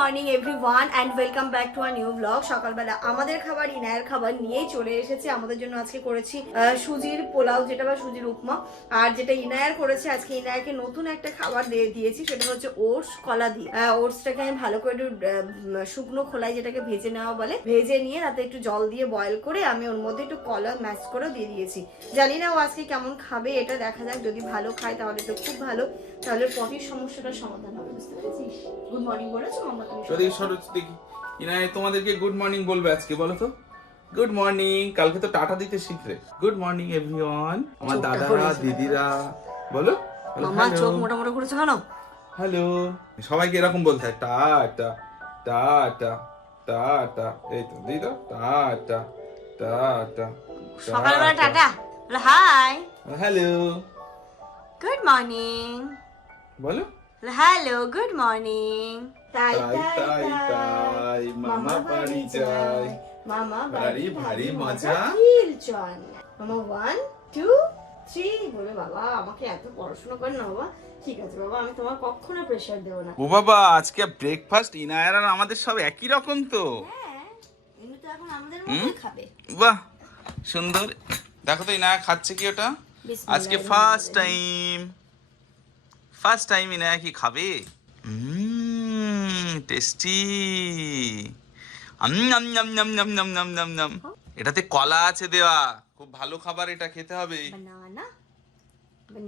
Morning everyone and welcome back to a new blog. সকালবেলা আমাদের খাবার ইনায়ের খাবার নিয়েই চলে এসেছি। আমাদের জন্য আজকে করেছি সুজির পোলাও, যেটা বা সুজির উপমা। আর যেটা ইনায়ের করেছে আজকে, ইনায়াকে নতুন একটা খাবার দিয়েছি, সেটা হচ্ছে ওটস কলা দিয়ে। ওটসটাকে আমি ভালো করে একটু শুকনো খোলায়, যেটাকে ভেজে নেওয়া বলে, ভেজে নিয়ে তাতে একটু জল দিয়ে বয়েল করে আমি ওর মধ্যে একটু কলা ম্যাশ করে দিয়ে দিয়েছি। জানি না ও আজকে কেমন খাবে, এটা দেখা যাক। যদি ভালো খায় তাহলে তো খুব ভালো, তাহলে পটির সমস্যাটার সমাধান হবে, বুঝতে পেরেছিস? গুড মর্নিং বলেছো মাম্মা তুমি? দেখি ইনায় তোমাদেরকে গুড মর্নিং বলবে আজকে, বলো তো গুড মর্নিং। কালকে তো টাটা দিতে শিখলে। গুড মর্নিং এভরিওয়ান, আমার দাদারা দিদিরা, বলো মামা চোখ মোটা মোটা করেছো কেন? হ্যালো। সবাইকে এরকম বলতে হয়, টাটা টাটা টাটা। এই তো দিদা, টাটা টাটা। সকালবেলা tata, hi, hello, good morning, বলো হ্যালো, গুড মর্নিং। তাই তাই তাই মামা বাড়ি যাই, মামা বাড়ি ভারী মজা। চল মামা 1 2 3 বলে। বাবা আমাকে এত পড়াশোনা করে না বাবা। ঠিক আছে বাবা, আমি তোমার কখনো প্রেসার দেবো না। ও বাবা, আজকে ব্রেকফাস্ট ইনায়ার আর আমাদের সব একই রকম তো। হ্যাঁ, এমনি তো এখন আমাদের মধ্যে খাবে। বাহ, সুন্দর। দেখো তো ইনায়া খাচ্ছে কি ওটা। আজকে ফার্স্ট টাইম ইনায়া কি খাবে। টেস্টি। এটাতে কলা আছে দেওয়া, খুব ভালো খাবার। এটা খেতে হবে, বানানা,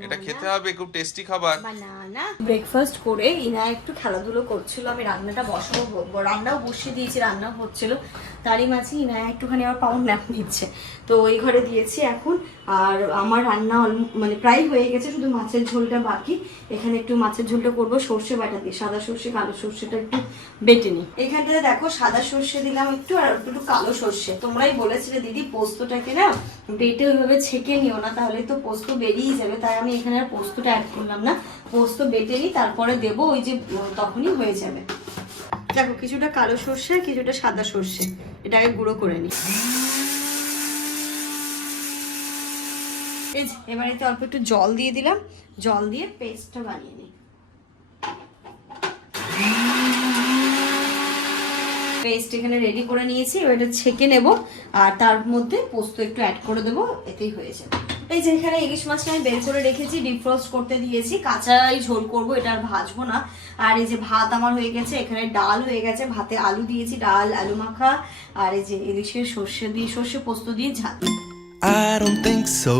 এটা খেতে হবে, খুব টেস্টি খাবার। বানানা। ব্রেকফাস্ট করে ইনা একটু খেলাধুলো করছিল, আমি রান্নাটা বসাবো, রান্নাও বসিয়ে দিয়েছি, রান্নাও হচ্ছিল। তারই মাঝে ইনা একটুখানি আমার পাউন্ড ন্যাপ নিচ্ছে, তো ওই ঘরে দিয়েছি এখন। আর আমার রান্না মানে প্রায় হয়ে গেছে, শুধু মাছের ঝোলটা বাকি। এখানে একটু মাছের ঝোলটা করবো সর্ষে বাটা দিয়ে, সাদা সর্ষে কালো সর্ষেটা একটু বেটে নিই। এখানটাতে দেখো সাদা সর্ষে দিলাম একটু, আর একটু কালো সর্ষে। তোমরাই বলেছিলে দিদি পোস্তটাকে না বেটে ওইভাবে ছেঁকে নিও না, তাহলে তো পোস্ত বেরিয়ে যাবে। তাই আমি এখানে আর পোস্তটা অ্যাড করলাম না, পোস্ত বেটে নিই তারপরে দেবো, ওই যে তখনই হয়ে যাবে। দেখো কিছুটা কালো সর্ষে, কিছুটা সাদা সর্ষে, এটাকে গুঁড়ো করে নিই। এবার এতে অল্প একটু জল দিয়ে দিলাম, জল দিয়ে পেস্টটা বানিয়ে নিই। পেস্ট এখানে রেডি করে নিয়েছি, এবার এটা ছেঁকে নেব, আর তার মধ্যে পোস্ত একটু অ্যাড করে দেবো, এতেই হয়ে যাবে। এই যে এখানে ইলিশ মাছটা আমি বের করে রেখেছি, ডিফ্রস্ট করতে দিয়েছি, কাঁচাই ঝোল করব, এটা আর ভাজবো না। আর এই যে ভাত আমার হয়ে গেছে, এখানে ডাল হয়ে গেছে, ভাতে আলু দিয়েছি, ডাল আলু মাখা, আর এই যে ইলিশের সর্ষে দিয়ে, সর্ষে পোস্ত দিয়ে ঝাল। I don't think so.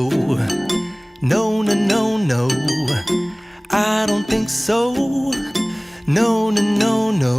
No, no, no, no. I don't think so. No, no, no, no.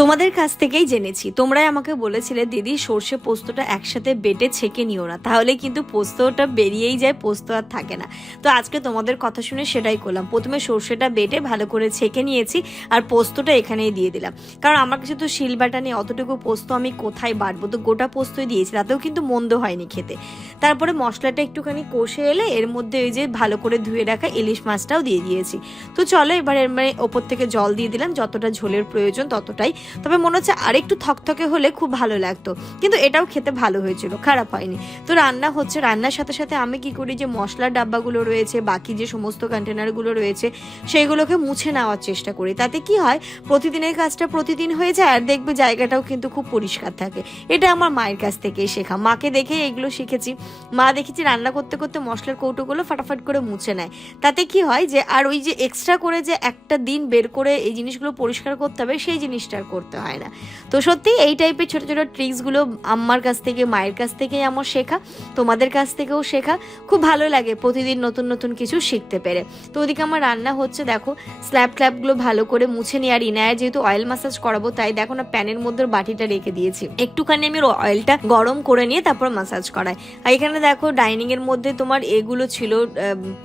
তোমাদের কাছ থেকেই জেনেছি, তোমরাই আমাকে বলেছিলে দিদি সর্ষে পোস্তটা একসাথে বেটে ছেঁকে নিও না, তাহলে কিন্তু পোস্তটা বেরিয়েই যায়, পোস্ত আর থাকে না। তো আজকে তোমাদের কথা শুনে সেটাই করলাম। প্রথমে সর্ষেটা বেটে ভালো করে ছেঁকে নিয়েছি, আর পোস্তটা এখানেই দিয়ে দিলাম, কারণ আমার কাছে তো শিল বাটা নেই, অতটুকু পোস্ত আমি কোথায় বাটবো, তো গোটা পোস্তই দিয়েছি, তাতেও কিন্তু মন্দ হয়নি খেতে। তারপরে মশলাটা একটুখানি কষে এলে এর মধ্যে ওই যে ভালো করে ধুয়ে রাখা ইলিশ মাছটাও দিয়ে দিয়েছি। তো চলো এবার মানে ওপর থেকে জল দিয়ে দিলাম, যতটা ঝোলের প্রয়োজন ততটাই। তবে মনে হচ্ছে আরেকটু থকথকে হলে খুব ভালো লাগতো, কিন্তু এটাও খেতে ভালো হয়েছিল, খারাপ হয়নি। তো রান্না হচ্ছে, রান্নার সাথে সাথে আমি কি করি, যে মশলার ডাব্বাগুলো রয়েছে, বাকি যে সমস্ত কন্টেনারগুলো রয়েছে, সেইগুলোকে মুছে নেওয়ার চেষ্টা করি। তাতে কি হয়, প্রতিদিনের কাজটা প্রতিদিন হয়ে যায়, আর দেখবে জায়গাটাও কিন্তু খুব পরিষ্কার থাকে। এটা আমার মায়ের কাছ থেকেই শেখা, মাকে দেখে এগুলো শিখেছি। মা দেখেছি রান্না করতে করতে মশলার কৌটোগুলো ফাটাফাট করে মুছে নেয়, তাতে কি হয় যে আর ওই যে এক্সট্রা করে যে একটা দিন বের করে এই জিনিসগুলো পরিষ্কার করতে হবে, সেই জিনিসটা করতে হয় না। তো সত্যি এই টাইপের ছোট ছোট ট্রিক্সগুলো আম্মার কাছ থেকে, মায়ের কাছ থেকেই আমার শেখা, তোমাদের কাছ থেকেও শেখা। খুব ভালো লাগে প্রতিদিন নতুন নতুন কিছু শিখতে পেরে। তো ওদিকে আমার রান্না হচ্ছে, দেখো স্ল্যাবগুলো ভালো করে মুছে নিই। আর ইনায়ের যেহেতু অয়েল মাসাজ করাবো, তাই দেখো না প্যানের মধ্যে বাটিটা রেখে দিয়েছি, একটুখানি আমি অয়েলটা গরম করে নিয়ে তারপর মাসাজ করাই। আর এখানে দেখো ডাইনিং এর মধ্যে তোমার এগুলো ছিল,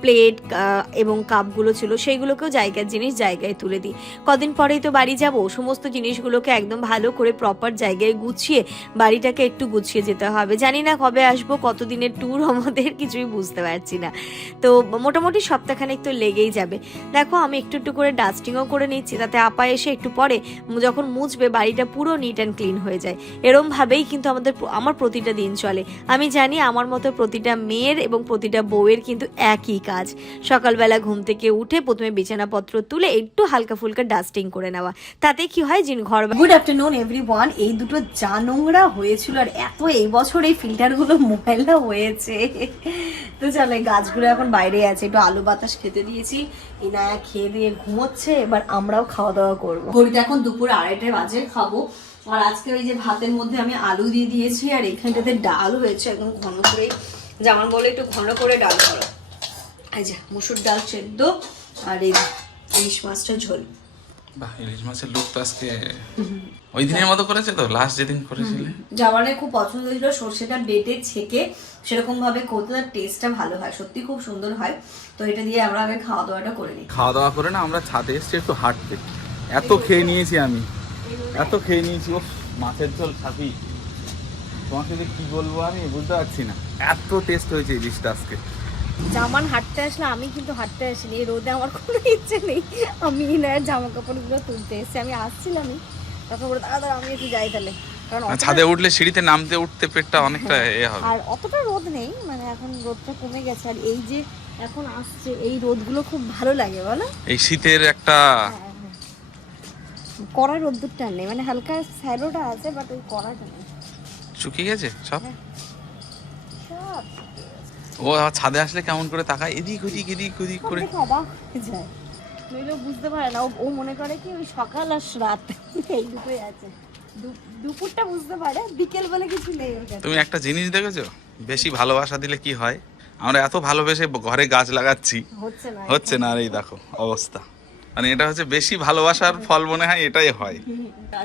প্লেট এবং কাপগুলো ছিল, সেইগুলোকেও জায়গার জিনিস জায়গায় তুলে দিই। কদিন পরেই তো বাড়ি যাব, সমস্ত জিনিসগুলোকে একদম ভালো করে প্রপার জায়গায় গুছিয়ে বাড়িটাকে একটু গুছিয়ে যেতে হবে। জানি না কবে আসবো, কতদিনের ট্যুর আমাদের, কিছুই বুঝতে পারছি না। তো মোটামুটি সপ্তাহখানেক তো লেগেই যাবে। দেখো আমি একটু একটু করে ডাস্টিংও করে নিচ্ছি, তাতে আপা এসে একটু পরে যখন মুছবে বাড়িটা পুরো নিট অ্যান্ড ক্লিন হয়ে যায়। এরমভাবেই কিন্তু আমার প্রতিটা দিন চলে। আমি জানি আমার মতো প্রতিটা মেয়ের এবং প্রতিটা বউয়ের কিন্তু একই কাজ। সকালবেলা ঘুম থেকে উঠে প্রথমে বিছানাপত্র তুলে একটু হালকা ফুলকা ডাস্ট ডাস্টিং করে নেওয়া, তাতে কি হয় যে ঘর। Good afternoon everyone. এই দুটো যা নোংরা হয়েছিল আর এত এই বছর এই ফিল্টারগুলো ময়লা হয়েছে, তো চলো এই গাছগুলো এখন বাইরে আছে, একটু আলু বাতাস খেতে দিয়েছি, ইনায়া খেয়ে দিয়ে ঘুমোচ্ছে, এবার আমরাও খাওয়া দাওয়া করবো। ঘড়িতে এখন দুপুর 2:30 বাজে, খাবো। আর আজকে ওই যে ভাতের মধ্যে আমি আলু দিয়ে দিয়েছি আর এখানটাতে ডাল হয়েছে একদম ঘন করে, যেমন বলে একটু ঘন করে ডাল করো। এই যে মসুর ডাল সেদ্ধ আর এই ইলিশ মাছটা ঝোল। বাহ, ইলিশ মাছের লুক তো আজকে ওই দিনের মতো করেছে তো, লাস্ট যেদিন করেছিলে। জামানের খুব পছন্দ ছিল সর্ষেটা বেটে ছেঁকে সেরকম ভাবে করতে, তার টেস্টটা ভালো হয়, সত্যি খুব সুন্দর হয়। তো এটা দিয়ে আমরা আগে খাওয়া দাওয়াটা করে নিই। খাওয়া দাওয়া করে না আমরা ছাদে এসেছি একটু হাঁটতে, এত খেয়ে নিয়েছি আমি, এত খেয়ে নিয়েছি। ও মাছের ঝোল ছাপি, তোমাকে যে কি বলবো আমি বুঝতে পারছি না, এত টেস্ট হয়েছে এই ডিশটা আজকে। জামান হাঁটতে আসলে, আমি কিন্তু হাঁটতে আসিনি, এই রোদে আমার কোনো ইচ্ছে নেই, আমি ইনার জামা কাপড়গুলো তুলতে এসেছি। আমি আসছিলামই তখন বলে দাদা আমি একটু যাই তাহলে, কারণ ছাদে উঠলে সিঁড়িতে নামতে উঠতে পেটটা অনেকটা এ হবে। আর অতটা রোদ নেই, মানে এখন রোদটা কমে গেছে। আর এই যে এখন আসছে এই রোদগুলো খুব ভালো লাগে বলো, এই শীতের একটা কড়া রোদ্দুরটা নেই, মানে হালকা স্যালোটা আছে বাট ওই কড়াটা নেই। শুকিয়ে গেছে সব। সব ও ছাদে আসলে কেমন করে তাকায় এদিক ওদিক এদিক ওদিক করে, অবাক হয়ে যায়, নইলে বুঝতে পারে না। ও মনে করে কি ওই সকাল আর রাত এই দুটোই আছে, দুপুরটা বুঝতে পারে, বিকেল বলে কিছু নেই ওর কাছে। তুমি একটা জিনিস দেখেছো, বেশি ভালোবাসা দিলে কি হয়? আমরা এত ভালোবেসে ঘরে গাছ লাগাচ্ছি, হচ্ছে না। আর এই দেখো অবস্থা, মানে এটা হচ্ছে বেশি ভালোবাসার ফল মনে হয়, এটাই হয়।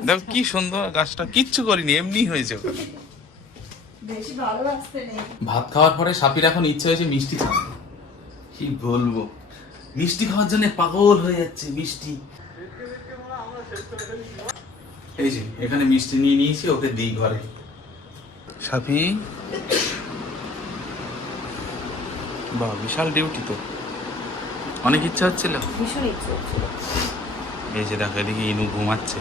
দেখো কি সুন্দর গাছটা, কিচ্ছু করিনি, এমনি হয়েছে। বেশি ভালোবাসতে নেই। ভাত খাওয়ার পরে সাপির এখন ইচ্ছে হয়েছে মিষ্টি খাওয়া, কি বলবো, মিষ্টি খাওয়ার জন্য পাগল হয়ে যাচ্ছে। মিষ্টি এই যে এখানে মিষ্টি নিয়ে নিয়েছি, ওকে দিই ঘরে। সাপি বাহ, বিশাল ডিউটি তো, অনেক ইচ্ছা হচ্ছিল, ভীষণ ইচ্ছে হচ্ছিল। এই যে দেখো এদিকে ইনু ঘুমাচ্ছে।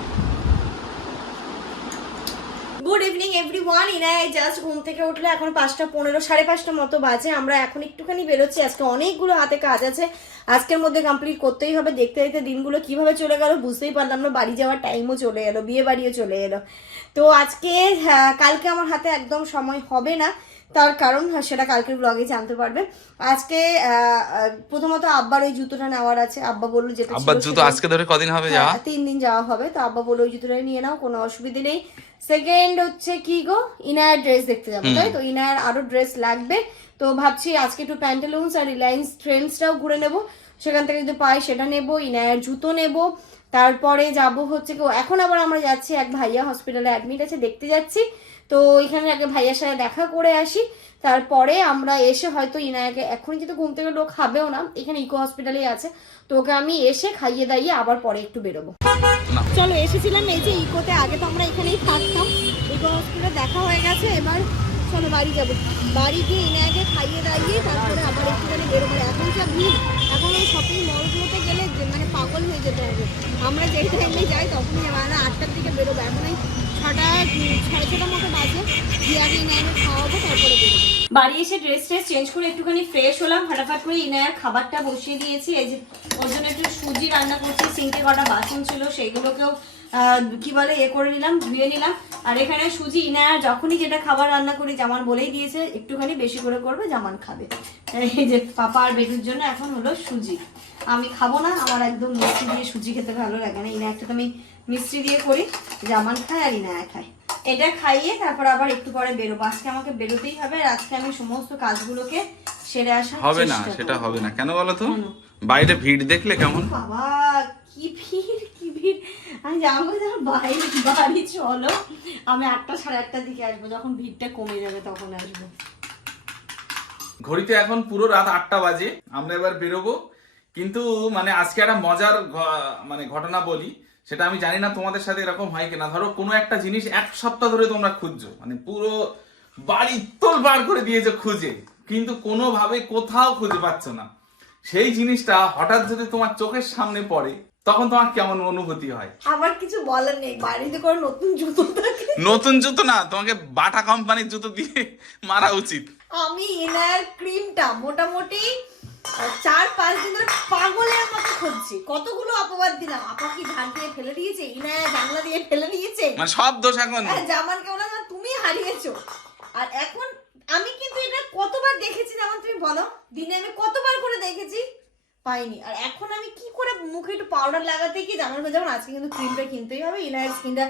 Good evening everyone. ইনাই জাস্ট ঘুম থেকে উঠলে এখন 5:15, 5:30 মতো বাজে। আমরা এখন একটুখানি বেরোচ্ছি, আজকে অনেকগুলো হাতে কাজ আছে, আজকের মধ্যে কমপ্লিট করতেই হবে। দেখতে দেখতে দিনগুলো কিভাবে চলে গেল বুঝতেই পারলাম না, বাড়ি যাওয়ার টাইমও চলে এলো, বিয়ে বাড়িও চলে এলো। তো আজকে কালকে আমার হাতে একদম সময় হবে না, তার কারণ সেটা কালকের ব্লগে জানতে পারবে। আজকে প্রথমত আব্বার ওই জুতোটা নেওয়ার আছে, আব্বা বললো যেটা আব্বার জুতো আজকে ধরে কদিন হবে যাওয়া? 3 দিন যাওয়া হবে, তো আব্বা বললো ওই জুতোটা নিয়ে নাও, কোনো অসুবিধা নেই। সেকেন্ড হচ্ছে কি গো, ইনার ড্রেস দেখতে যাবো, তাই তো ইনার আরো ড্রেস লাগবে। তো ভাবছি আজকে একটু প্যান্টালুন্স আর রিলায়েন্স ট্রেন্ডসটাও ঘুরে নেবো, সেখান থেকে যদি পাই সেটা নেবো, ইনার জুতো নেবো। তারপরে যাব হচ্ছে কি, এখন আবার আমরা যাচ্ছি, এক ভাইয়া হসপিটালে অ্যাডমিট আছে, দেখতে যাচ্ছি। তো এখানে আগে ভাইয়ার সাথে দেখা করে আসি, তারপরে আমরা এসে হয়তো ইনায়াকে, এখন কিন্তু ঘুম থেকে লোক খাবেও না, এখানে ইকো হসপিটালেই আছে, তো ওকে আমি এসে খাইয়ে দাইয়ে আবার পরে একটু বেরোবো। চলো এসেছিলাম এই যে ইকোতে, আগে তো আমরা এখানেই থাকতাম, ইকো হসপিটাল দেখা হয়ে গেছে, এবার চলো বাড়ি যাবো, বাড়ি গিয়ে ইনায়াকে খাইয়ে দাইয়ে তারপরে আবার একটুখানি বেরোবো। এখন যা ভিড়, এখন ওই শপিং মলগুলোতে গেলে মানে পাগল হয়ে যেতে হবে। আমরা যেই টাইমে যাই তখনই মানে 8টার দিকে বেরোবো, এখন ওই 6:30 মতো বাজে, গিয়ে আগে ইনায়াকে খাওয়াবো তারপরে বেরোবো। বাড়ি এসে ড্রেস চেঞ্জ করে একটুখানি ফ্রেশ হলাম, ফাটাফাট করে ইনায়ার খাবারটা বসিয়ে দিয়েছি। এই যে ওর জন্য একটু সুজি রান্না করছি, সিঙ্কে কটা বাসন ছিল সেইগুলোকেও কি বলে করে নিলাম, ধুয়ে নিলাম। আর এখানে সুজি ইনায়ার যখনই যেটা খাবার রান্না করি জামান বলেই দিয়েছে একটুখানি বেশি করে করবে, জামান খাবে। এই যে পাপা আর বেটুর জন্য এখন হলো সুজি, আমি খাবো না, আমার একদম মিষ্টি দিয়ে সুজি খেতে ভালো লাগে না। ইনায়ারটা তো আমি মিষ্টি দিয়ে করি, জামান খায় আর ইনায়া খায়। এটা খাইয়ে তারপর আবার একটু পরে বেরোবো, আজকে আমাকে বেরোতেই হবে, আজকে আমি সমস্ত কাজগুলোকে সেরে আসা হবে না, সেটা হবে না কেন বলো তো, বাইরে ভিড় দেখলে কেমন, বাবা কি ভিড় কি ভিড়। আমি যাবো বাইরে, বাড়ি চলো, আমি 8টা 8:30 দিকে আসবো, যখন ভিড়টা কমে যাবে তখন আসবো। ঘড়িতে এখন পুরো রাত 8টা বাজে, আমরা এবার বেরোবো। কিন্তু মানে আজকে একটা মজার মানে ঘটনা বলি, সেটা আমি জানি না তোমাদের সাথে এরকম হয় কিনা। ধরো কোনো একটা জিনিস 1 সপ্তাহ ধরে তোমরা খুঁজছো, মানে পুরো বাড়ি তোলপাড় করে দিয়েছো খুঁজে, কিন্তু কোনোভাবে কোথাও খুঁজে পাচ্ছ না। সেই জিনিসটা হঠাৎ যদি তোমার চোখের সামনে পড়ে, তখন তোমার কেমন অনুভূতি হয়? আমার কিছু বলার নেই, বাড়িতে করে নতুন জুতো থাকে, নতুন জুতো না, তোমাকে বাটা কোম্পানির জুতো দিয়ে মারা উচিত। আমি ইনার ক্রিমটা মোটামুটি আর 4-5 দিন ধরে পাগলের মতো খুঁজছি, কতগুলো অপবাদ দিলাম। আপা কি ধান দিয়ে ফেলে দিয়েছে, ইনায়া জানলা দিয়ে ফেলে দিয়েছে, মানে সব দোষ এখন জামানকে বলা তুমি হারিয়েছো। আর এখন আমি কিন্তু এটা কতবার দেখেছি যেমন তুমি বলো, দিনে আমি কতবার করে দেখেছি, পাইনি। আর এখন আমি কি করে মুখে একটু পাউডার লাগাতে কি জামার যেমন আজকে কিন্তু ক্রিমটা কিনতেই হবে, ইনায়ের স্কিনটা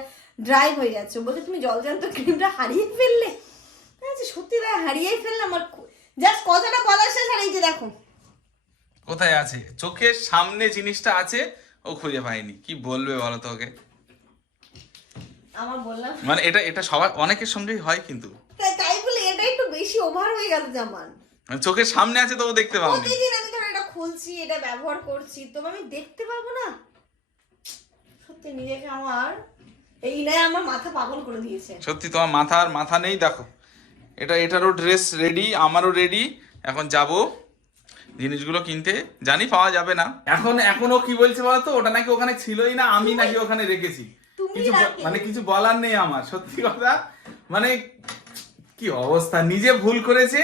ড্রাই হয়ে যাচ্ছে। বলতে তুমি জলজান্ত ক্রিমটা হারিয়ে ফেললে, আচ্ছা সত্যি তাই হারিয়েই ফেললাম। আমার জাস্ট কথাটা বলার শেষ, আর এই যে দেখো কোথায় আছে, চোখের সামনে জিনিসটা আছে, ও খুঁজে পায়নি। কি বলবে বলো তো ওকে? আমার বললাম মানে এটা সবার অনেকের সঙ্গেই হয়, কিন্তু তাই বলে এটা একটু বেশি ওভার হয়ে গেল জামান। মানে চোখের সামনে আছে তো ও দেখতে পাওনি। প্রতিদিন আমি ধর এটা খুলছি, এটা ব্যবহার করছি, তবে আমি দেখতে পাবো না। সত্যি নিজেকে আমার এই নাই আমার মাথা পাগল করে দিয়েছে। সত্যি তোমার মাথা নেই। দেখো এটারও ড্রেস রেডি, আমারও রেডি। এখন যাব জিনিসগুলো কিনতে, জানি পাওয়া যাবে না। এখনো কি বলছে বলতো, ওটা নাকি ওখানে ছিলই না, আমি নাকি ওখানে রেখেছি। কিছু বলার নেই আমার, সত্যি কথা। মানে কি অবস্থা, নিজে ভুল করেছে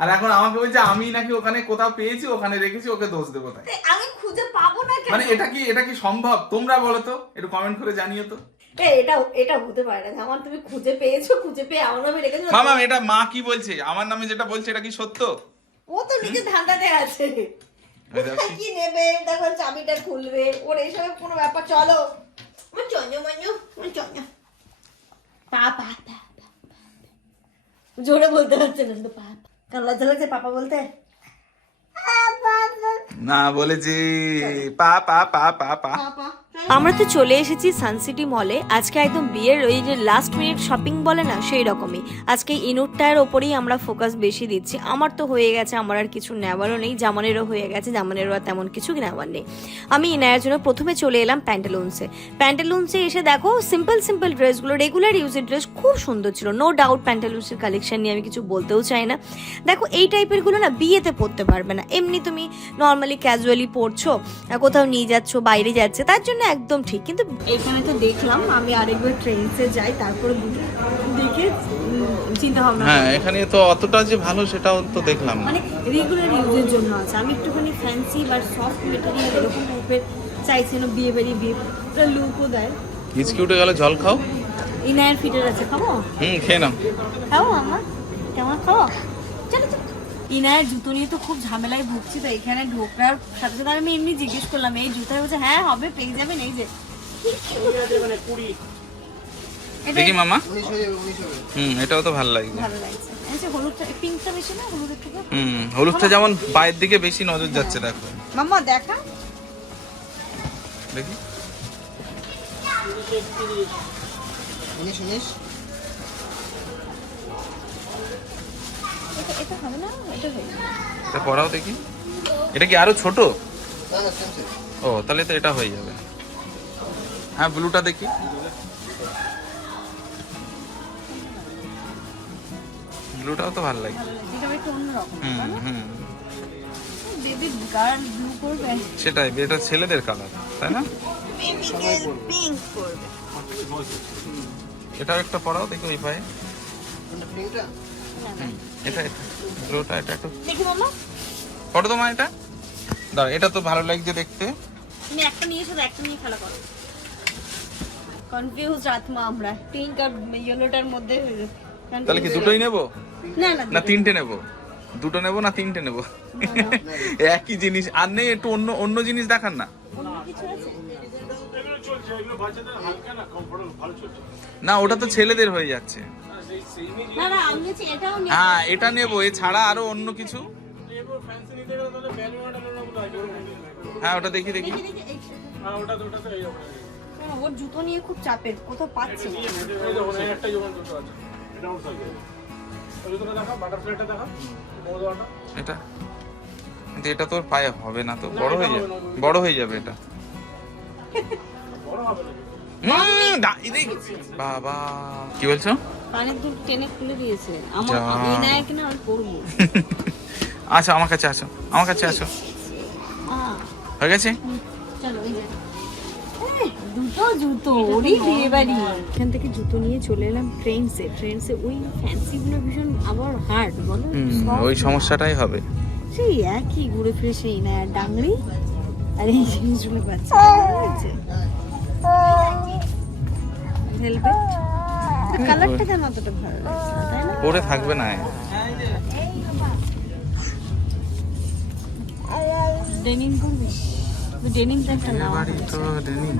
আর এখন আমাকে বলছে আমি নাকি ওখানে কোথাও পেয়েছি, ওখানে রেখেছি, ওকে দোষ দেবো। তাই আমি খুঁজে পাবো না কেন? মানে এটা কি সম্ভব? তোমরা বলো তো, একটু কমেন্ট করে জানিও তো। এটা হতে পারে না যেমন তুমি খুঁজে পেয়েছো, খুঁজে পেয়ে আমার নামে রেখেছো। মামা এটা মা কি বলছে, আমার নামে যেটা বলছে এটা কি সত্য? ও তো নিজে ধান্দাতে আছে, কি নেবে দেখো, চাবিটা খুলবে, ওর এইসব কোনো ব্যাপার। চলো জোরে বলতে হচ্ছে না, শুধু কারণ লজ্জা লাগছে পাপা বলতে। না বলেছি পা পা পা পা পা। আমরা তো চলে এসেছি সানসিটি মলে। আজকে একদম বিয়ের ওই যে লাস্ট মিনিট শপিং বলে না, সেই রকমই আজকে ইনুরটার ওপরেই আমরা ফোকাস বেশি দিচ্ছি। আমার তো হয়ে গেছে, আমার আর কিছু নেওয়ারও নেই, জামানেরও হয়ে গেছে, জামানেরও আর তেমন কিছু নেওয়ার নেই। আমি ইনায়ের জন্য প্রথমে চলে এলাম প্যান্টালুন্সে এসে দেখো সিম্পল ড্রেসগুলো, রেগুলার ইউজের ড্রেস খুব সুন্দর ছিল। নো ডাউট প্যান্টালুন্সের কালেকশন নিয়ে আমি কিছু বলতেও চাই না। দেখো এই টাইপের গুলো না বিয়েতে পরতে পারবে না, এমনি তুমি নর্মালি ক্যাজুয়ালি পরছো, কোথাও নিয়ে যাচ্ছ, বাইরে যাচ্ছে, তার জন্য একদম ঠিক। কিন্তু এখানে তো দেখলাম, আমি আরেকবার ট্রেন্ডসে যাই, তারপরে দেখে চিন্তা ভাবনা। হ্যাঁ এখানে তো অতটা যে ভালো সেটাও তো দেখলাম না, মানে রেগুলার ইউজের জন্য আছে। আমি একটুখানি ফ্যান্সি বা সফট মেটেরিয়াল এরকম টাইপের চাইছি না, বিয়ে বাড়ি লুকও দেয়। বিস্কিটে গেলে জল খাও। ইনায়ের ফিটার আছে, খাবো? খেয়ে নাও। খাবো আমার কেমন খাবো? চলো চলো। ইনায়ের জুতো নিয়ে তো খুব ঝামেলায় ভুগছি, তো এখানে ঢোকার সাথে সাথে আমি এমনি জিজ্ঞেস করলাম এই জুতো, বলছে হ্যাঁ হবে, পেয়ে যাবেন। এই যে দেখি মামা, এটাও তো ভালো লাগছে। ভালো লাগছে। আচ্ছা হলুদটা, পিঙ্কটা বেশি না হলুদের থেকে? হলুদটা যেমন পায়ের দিকে বেশি নজর যাচ্ছে। দেখো মাম্মা দেখা, দেখি এটা হবে না, এটা হবে। এটা পরাও দেখি, এটা কি আরো ছোট? ও তাহলে তো এটা হয়ে যাবে। হ্যাঁ ব্লুটা দেখি, ব্লুটাও তো ভালো লাগে। এটা একটু অন্যরকম, বেবি গার্ল ব্লু করবে, সেটাই, এটা ছেলেদের কালার তাই না? বেবি গার্ল পিঙ্ক করবে। এটাও একটা পরাও দেখি ওই পায়ে। এটা ব্লুটা, এটা একটু দেখি মামা, পড়ো তোমার এটা। দাঁড়া, এটা তো ভালো লাগছে দেখতে। তুমি একটা নিয়ে এসো, একটা নিয়ে খেলা করো। কনফিউজ আত্মা আমরা, পিঙ্ক আর ইয়েলোটার মধ্যে। তাহলে কি দুটোই নেব না না তিনটে নেব? দুটো নেব না তিনটে নেব? একই জিনিস আর নেই, একটু অন্য জিনিস দেখান না। অন্য কিছু আছে? না ওটা তো ছেলেদের হয়ে যাচ্ছে। না না আমি বলছি এটাও নেব। হ্যাঁ এটা নেব, এছাড়া আরো অন্য কিছু। হ্যাঁ ওটা দেখি দেখি। ওর জুতো নিয়ে খুব চাপের, কোথাও পাচ্ছে না। এটা কিন্তু এটা তোর পায়ে হবে না তো, বড় হয়ে যাবে এটা। বাবা কি বলছো? কানের দুল টেনে খুলে দিয়েছে আমার, এই না কিনা আমি পরবো। আচ্ছা আমার কাছে আসো, আমার কাছে আসো। হয়ে গেছে, চলো। এই যে দুটো ওরই বিয়ে বাড়ি। এখান থেকে জুতো নিয়ে চলে এলাম ট্রেন্ডসে। ওই ফ্যান্সি গুলো ভীষণ আবার হার্ড বলো, ওই সমস্যাটাই হবে। সেই একই ঘুরে ফিরে সেই না ডাংরি আর এই জিনিসগুলো পাচ্ছে হেলমেট কালারটা কেন অতটা ভালো লাগছে না, তাই না? পরে থাকবে না। ডেনিম করবি? ডেনিম তো একটা নাও তো ডেনিম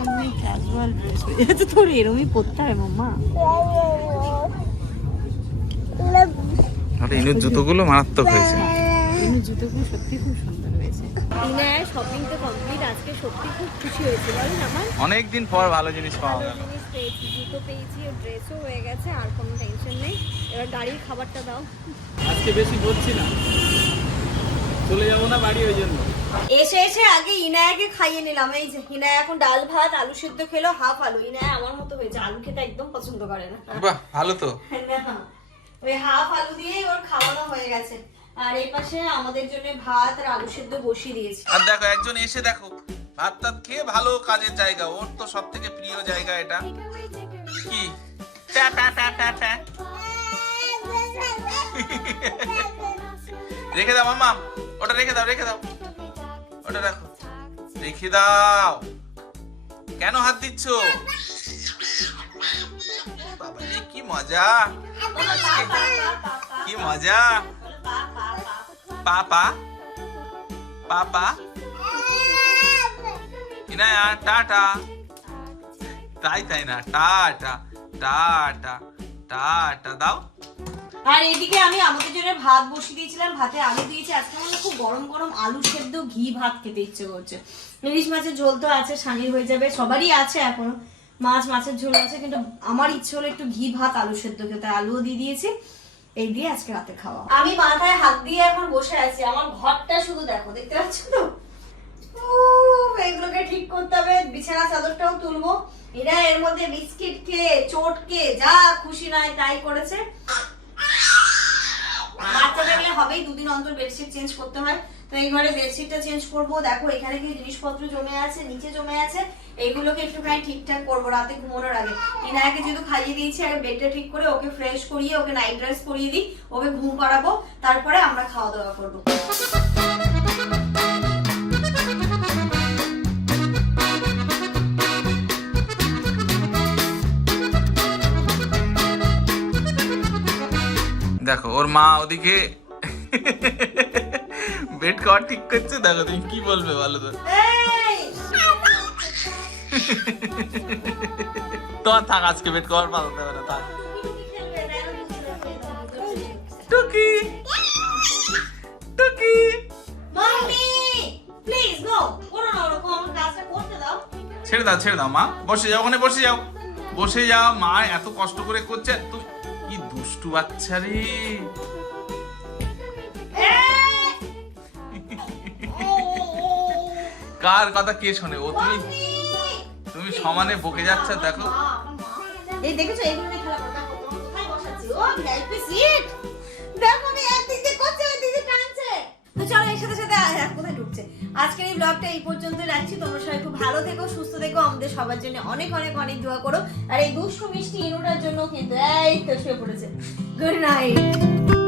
এমনি ক্যাজুয়াল ড্রেস, এটা তো তোর এরমই পরতে হয় মাম্মা। আরে ইনুর জুতোগুলো মারাত্মক হয়েছে। ইনুর জুতোগুলো সত্যি খুব সুন্দর হয়েছে। ইনার শপিং তো কমপ্লিট, আজকে সত্যি খুব খুশি হয়েছে বলেন আমার। অনেকদিন পর ভালো জিনিস পাওয়া ভালো গেল। জিনিস পেয়েছি, জুতো পেয়েছি, ড্রেসও হয়ে গেছে, আর কোনো টেনশন নেই। এবার গাড়ির খাবারটা দাও। আজকে বেশি বলছি না, চলে যাবো না বাড়ি, ওই জন্য। এসে এসে আগে ইনায়াকে খাইয়ে নিলাম। এই যে ইনায়া এখন ডাল ভাত আলু সিদ্ধ খেলো, হাফ আলু। ইনায়া আমার মতো হয়েছে, আলু খেতে একদম পছন্দ করে না। বাহ ভালো তো। না, ওই হাফ আলু দিয়েই ওর খাওয়ানো হয়ে গেছে। আর এই পাশে আমাদের জন্য ভাত আর আলু সিদ্ধ বসিয়ে দিয়েছি। আর দেখো একজন এসে দেখো ভাত টাত খেয়ে ভালো কাজের জায়গা, ওর তো সব থেকে প্রিয় জায়গা এটা। কি ট্যা ট্যা ট্যা ট্যা ট্যা। রেখে দাও মাম্মা, ওটা রেখে দাও, রেখে দাও, ওটা রাখো, রেখে দাও। কেন হাত দিচ্ছ? বাবা রে কি মজা, কি মজা। পাপা পাপা ইনায়া টাটা। তাই না, টাটা টাটা টাটা দাও। আর এদিকে আমি আমাদের জন্য ভাত বসিয়ে দিয়েছিলাম, ভাতে আলু দিয়েছি। আজকে আমার খুব গরম গরম আলু সেদ্ধ ঘি ভাত খেতে ইচ্ছে করছে। ইলিশ মাছের ঝোল তো আছে, সানির হয়ে যাবে, সবারই আছে এখনো। মাছের ঝোল আছে, কিন্তু আমার ইচ্ছে হলো একটু ঘি ভাত আলু সেদ্ধ খেতে। আলুও দিয়ে দিয়েছি, এই দিয়ে আজকে রাতে খাওয়া। আমি মাথায় হাত দিয়ে এখন বসে আছি। আমার ঘরটা শুধু দেখো, দেখতে পাচ্ছ তো? এগুলোকে ঠিক করতে হবে, বিছানা চাদরটাও তুলবো। এরা এর মধ্যে বিস্কিট খেয়ে চোট খেয়ে যা খুশি নয় তাই করেছে। বাচ্চা থাকলে হবেই, দুদিন অন্তর বেডশিট চেঞ্জ করতে হয়। তো এই ঘরে বেডশিটটা চেঞ্জ করবো। দেখো এখানে কি জিনিসপত্র জমে আছে, নিচে জমে আছে, এইগুলোকে একটুখানি ঠিকঠাক করবো রাতে ঘুমানোর আগে। ইনায়াকে যেহেতু খাইয়ে দিয়েছি, আগে বেডটা ঠিক করে ওকে ফ্রেশ করিয়ে ওকে নাইট ড্রেস পরিয়ে দিই, ওকে ঘুম পাড়াবো, তারপরে আমরা খাওয়া দাওয়া করবো। দেখো ওর মা ওদিকে বেড কভার ঠিক করছে। দেখো তুমি কি বলবে বলো তো? তোমার থাক, আজকে বেড কভার পাল্টাতে হবে না, থাক। টুকি টুকি মাম্মি প্লিজ নো, করো না ওরকম, আমার কাজটা করতে দাও। ছেড়ে দাও মা, বসে যাও, ওখানে বসে যাও। মা এত কষ্ট করে করছে, তুমি কি দুষ্টু বাচ্চা রে। কার কথা কে শোনে? ও তুমি সমানে বকে যাচ্ছ। দেখো এই দেখেছো, এইগুলো নিয়ে খেলা করো। দেখো তোমার কোথায় বসাচ্ছি, ও ভিআইপি সিট। দেখো আমি একদিক দিয়ে করছে, ওই দিকে টানছে। তো চলো এর সাথে সাথে কোথায় ঢুকছে। আজকের এই ব্লগটা এই পর্যন্তই রাখছি। তোমরা সবাই খুব ভালো থেকো, সুস্থ থেকো, আমাদের সবার জন্য অনেক অনেক অনেক দোয়া করো। আর এই দুষ্টু মিষ্টি ইনুটার জন্য কিন্তু এই তো শুয়ে পড়েছে। Good night.